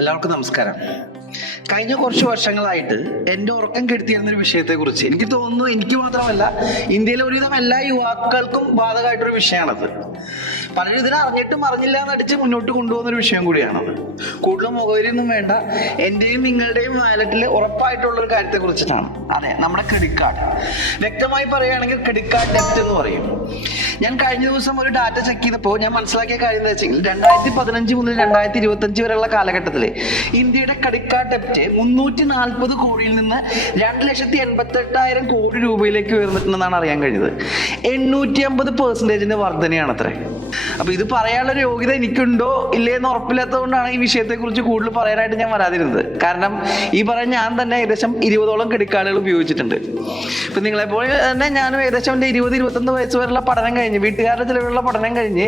എല്ലാവർക്കും നമസ്കാരം. കഴിഞ്ഞ കുറച്ച് വർഷങ്ങളായിട്ട് എൻ്റെ ഉറക്കം കെടുത്തിയിരുന്ന ഒരു വിഷയത്തെക്കുറിച്ച് എനിക്ക് തോന്നുന്നു എനിക്ക് മാത്രമല്ല ഇന്ത്യയിലെ ഒരുവിധം എല്ലാ യുവാക്കൾക്കും ബാധകമായിട്ടൊരു വിഷയമാണത്. പലരും ഇതിനെ അറിഞ്ഞിട്ടും അറിഞ്ഞില്ല എന്നടിച്ച് മുന്നോട്ട് കൊണ്ടുപോകുന്ന ഒരു വിഷയം കൂടിയാണത്. കൂടുതലും മുഖവരിയൊന്നും വേണ്ട, എൻ്റെയും നിങ്ങളുടെയും വാലറ്റിൽ ഉറപ്പായിട്ടുള്ള ഒരു കാര്യത്തെ കുറിച്ചിട്ടാണ്. അതെ, നമ്മുടെ ക്രെഡിറ്റ് കാർഡ്. വ്യക്തമായി പറയുകയാണെങ്കിൽ ക്രെഡിറ്റ് കാർഡ് ഡെപ്റ്റ് എന്ന് പറയും. ഞാൻ കഴിഞ്ഞ ദിവസം ഒരു ഡാറ്റ ചെക്ക് ചെയ്തപ്പോൾ ഞാൻ മനസ്സിലാക്കിയ കാര്യം എന്താ വെച്ചെങ്കിൽ 2015 മുതൽ 2025 വരെയുള്ള കാലഘട്ടത്തിൽ ഇന്ത്യയുടെ ക്രെഡിറ്റ് കാർഡ് ഡെപ്റ്റ് 340 കോടിയിൽ നിന്ന് 2,88,000 കോടി രൂപയിലേക്ക് ഉയർന്നിട്ടുണ്ടെന്നാണ് അറിയാൻ കഴിഞ്ഞത്. 850% വർധനയാണ് അത്രേ. അപ്പൊ ഇത് പറയാനുള്ള യോഗ്യത എനിക്കുണ്ടോ ഇല്ലേ എന്ന് ഉറപ്പില്ലാത്തത് കൊണ്ടാണ് ഈ വിഷയത്തെക്കുറിച്ച് കൂടുതൽ പറയാനായിട്ട് ഞാൻ വരാതിരുന്നത്. കാരണം ഈ പറഞ്ഞ ഞാൻ തന്നെ ഏകദേശം 20ഓളം ക്രെഡിറ്റ് കാർഡുകൾ ഉപയോഗിച്ചിട്ടുണ്ട്. ഇപ്പൊ നിങ്ങളെപ്പോലെ തന്നെ ഞാനും ഏകദേശം എൻ്റെ 20-21 വയസ്സ് വരെയുള്ള പഠനം കഴിഞ്ഞ്, വീട്ടുകാരുടെ ചിലവുള്ള പഠനം കഴിഞ്ഞ്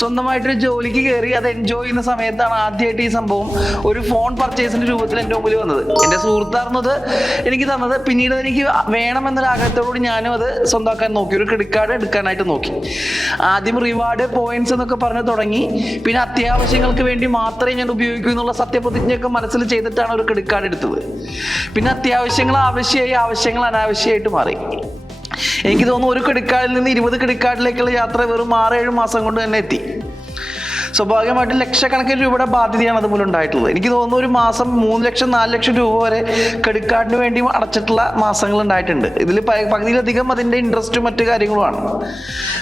സ്വന്തമായിട്ടൊരു ജോലിക്ക് കയറി അത് എൻജോയ് ചെയ്യുന്ന സമയത്താണ് ആദ്യമായിട്ട് ഈ സംഭവം ഒരു ഫോൺ പർച്ചേസിന്റെ രൂപത്തിൽ എൻ്റെ മുമ്പിൽ വന്നത്. എൻ്റെ സുഹൃത്താർന്നത് എനിക്ക് തന്നത്. പിന്നീട് എനിക്ക് വേണമെന്നൊരു ആഗ്രഹത്തോടുകൂടി ഞാനും അത് സ്വന്തമാക്കാൻ നോക്കി, ഒരു ക്രെഡിറ്റ് കാർഡ് എടുക്കാനായിട്ട് നോക്കി. ആദ്യം റിവാർഡ് പോയിന്റ്സ് എന്നൊക്കെ പറഞ്ഞ് തുടങ്ങി. പിന്നെ അത്യാവശ്യങ്ങൾക്ക് വേണ്ടി മാത്രമേ ഞാൻ ഉപയോഗിക്കൂ എന്നുള്ള സത്യപ്രതിജ്ഞയൊക്കെ മനസ്സിൽ ചെയ്തിട്ടാണ് ഒരു ക്രെഡിറ്റ് കാർഡ് എടുത്തത്. പിന്നെ അത്യാവശ്യങ്ങൾ ആവശ്യമായി, ആവശ്യങ്ങൾ അനാവശ്യമായിട്ട് മാറി. എനിക്ക് തോന്നുന്നു ഒരു ക്രെഡിറ്റ് കാർഡിൽ നിന്ന് 20 ക്രെഡിറ്റ് കാർഡിലേക്കുള്ള യാത്ര വെറും 6-7 മാസം കൊണ്ട് തന്നെ എത്തി. സ്വാഭാവികമായിട്ടും ലക്ഷക്കണക്കിന് രൂപയുടെ ബാധ്യതയാണ് അതുമൂലം ഉണ്ടായിട്ടുള്ളത്. എനിക്ക് തോന്നുന്നു ഒരു മാസം 3 ലക്ഷം 4 ലക്ഷം രൂപ വരെ ക്രെഡിറ്റ് കാർഡിന് വേണ്ടി അടച്ചിട്ടുള്ള മാസങ്ങൾ ഉണ്ടായിട്ടുണ്ട്. ഇതിൽ പകുതിയിലധികം അതിൻ്റെ ഇൻട്രസ്റ്റും മറ്റു കാര്യങ്ങളുമാണ്.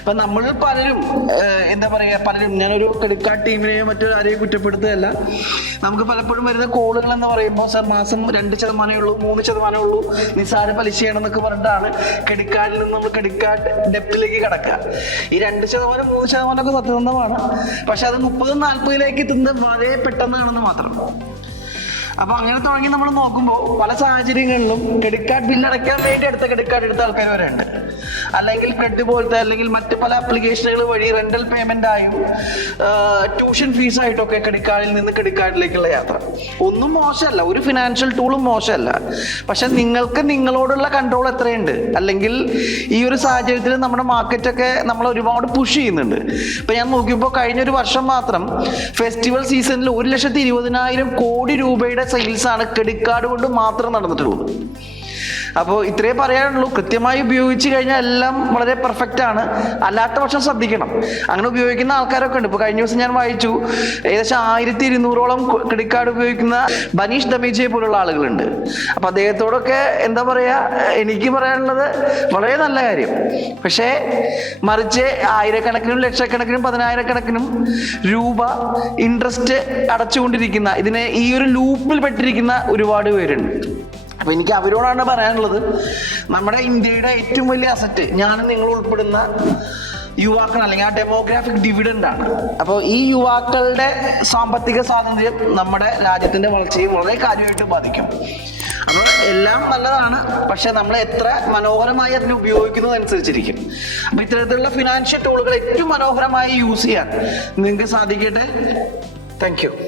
അപ്പം നമ്മൾ പലരും പലരും, ഞാനൊരു ക്രെഡിറ്റ് കാർഡ് ടീമിനെയോ മറ്റു ആരെയും കുറ്റപ്പെടുത്തുകയല്ല. നമുക്ക് പലപ്പോഴും വരുന്ന കോളുകൾ എന്ന് പറയുമ്പോൾ, സാർ മാസം 2% ഉള്ളൂ, 3% ഉള്ളൂ, നിസ്സാര പലിശയാണെന്നൊക്കെ പറഞ്ഞിട്ടാണ് ക്രെഡിറ്റ് കാർഡിൽ നിന്ന് നമ്മൾ ക്രെഡിറ്റ് കാർഡ് ഡെപ്റ്റിലേക്ക് കടക്കുക. ഈ 2%, 3% ഒക്കെ സത്യസന്ധമാണ്. പക്ഷെ അത് 30-40ലേക്ക് എത്തുന്നത് വളരെ പെട്ടെന്നാണെന്ന് മാത്രം. അപ്പൊ അങ്ങനെ തുടങ്ങി നമ്മൾ നോക്കുമ്പോൾ പല സാഹചര്യങ്ങളിലും ക്രെഡിറ്റ് കാർഡ് ബില്ല് അടയ്ക്കാൻ വേണ്ടി അടുത്ത ക്രെഡിറ്റ് കാർഡ് എടുത്ത ആൾക്കാർ വരെ ഉണ്ട്. അല്ലെങ്കിൽ ക്രെഡിറ്റ് പോലത്തെ അല്ലെങ്കിൽ മറ്റ് പല ആപ്ലിക്കേഷനുകൾ വഴി റെന്റൽ പേയ്മെന്റ് ആയും ട്യൂഷൻ ഫീസായിട്ടൊക്കെ ക്രെഡിറ്റ് കാർഡിൽ നിന്ന് ക്രെഡിറ്റ് കാർഡിലേക്കുള്ള യാത്ര ഒന്നും മോശമല്ല, ഒരു ഫിനാൻഷ്യൽ ടൂളും മോശമല്ല. പക്ഷെ നിങ്ങൾക്ക് നിങ്ങളോടുള്ള കൺട്രോൾ എത്രയുണ്ട്? അല്ലെങ്കിൽ ഈ ഒരു സാഹചര്യത്തിൽ നമ്മുടെ മാർക്കറ്റൊക്കെ നമ്മൾ ഒരുപാട് പുഷ് ചെയ്യുന്നുണ്ട്. ഇപ്പൊ ഞാൻ നോക്കിയപ്പോൾ കഴിഞ്ഞൊരു വർഷം മാത്രം ഫെസ്റ്റിവൽ സീസണിൽ 1,20,000 കോടി രൂപയുടെ സെയിൽസ് ആണ് ക്രെഡിറ്റ് കാർഡ് കൊണ്ട് മാത്രം നടന്നിട്ടുള്ളത്. അപ്പോൾ ഇത്രേ പറയാനുള്ളൂ. കൃത്യമായി ഉപയോഗിച്ച് കഴിഞ്ഞാൽ എല്ലാം വളരെ പെർഫെക്റ്റ് ആണ്. അല്ലാത്ത പക്ഷം ശ്രദ്ധിക്കണം. അങ്ങനെ ഉപയോഗിക്കുന്ന ആൾക്കാരൊക്കെ ഉണ്ട്. ഇപ്പോൾ കഴിഞ്ഞ ദിവസം ഞാൻ വായിച്ചു, ഏകദേശം 1200ഓളം ക്രെഡിറ്റ് കാർഡ് ഉപയോഗിക്കുന്ന ബനീഷ് ദമീജയെ പോലുള്ള ആളുകളുണ്ട്. അപ്പം അദ്ദേഹത്തോടൊക്കെ എന്താ പറയുക, എനിക്ക് പറയാനുള്ളത് വളരെ നല്ല കാര്യം. പക്ഷേ മറിച്ച് ആയിരക്കണക്കിനും ലക്ഷക്കണക്കിനും 10,000-കണക്കിനും രൂപ ഇൻട്രസ്റ്റ് അടച്ചുകൊണ്ടിരിക്കുന്ന, ഇതിനെ ഈ ഒരു ലൂപ്പിൽ പെട്ടിരിക്കുന്ന ഒരുപാട് പേരുണ്ട്. അപ്പൊ എനിക്ക് അവരോടാണ് പറയാനുള്ളത്, നമ്മുടെ ഇന്ത്യയുടെ ഏറ്റവും വലിയ അസറ്റ് ഞാനും നിങ്ങൾ ഉൾപ്പെടുന്ന യുവാക്കൾ, അല്ലെങ്കിൽ ആ ഡെമോഗ്രാഫിക് ഡിവിഡൻഡ് ആണ്. അപ്പോൾ ഈ യുവാക്കളുടെ സാമ്പത്തിക സ്വാതന്ത്ര്യം നമ്മുടെ രാജ്യത്തിന്റെ വളർച്ചയെ വളരെ കാര്യമായിട്ട് ബാധിക്കും. അപ്പോൾ എല്ലാം നല്ലതാണ്, പക്ഷെ നമ്മൾ എത്ര മനോഹരമായി അതിനെ ഉപയോഗിക്കുന്നതനുസരിച്ചിരിക്കും. അപ്പൊ ഇത്തരത്തിലുള്ള ഫിനാൻഷ്യൽ ടൂളുകൾ ഏറ്റവും മനോഹരമായി യൂസ് ചെയ്യാൻ നിങ്ങൾക്ക് സാധിക്കട്ടെ. Thank you.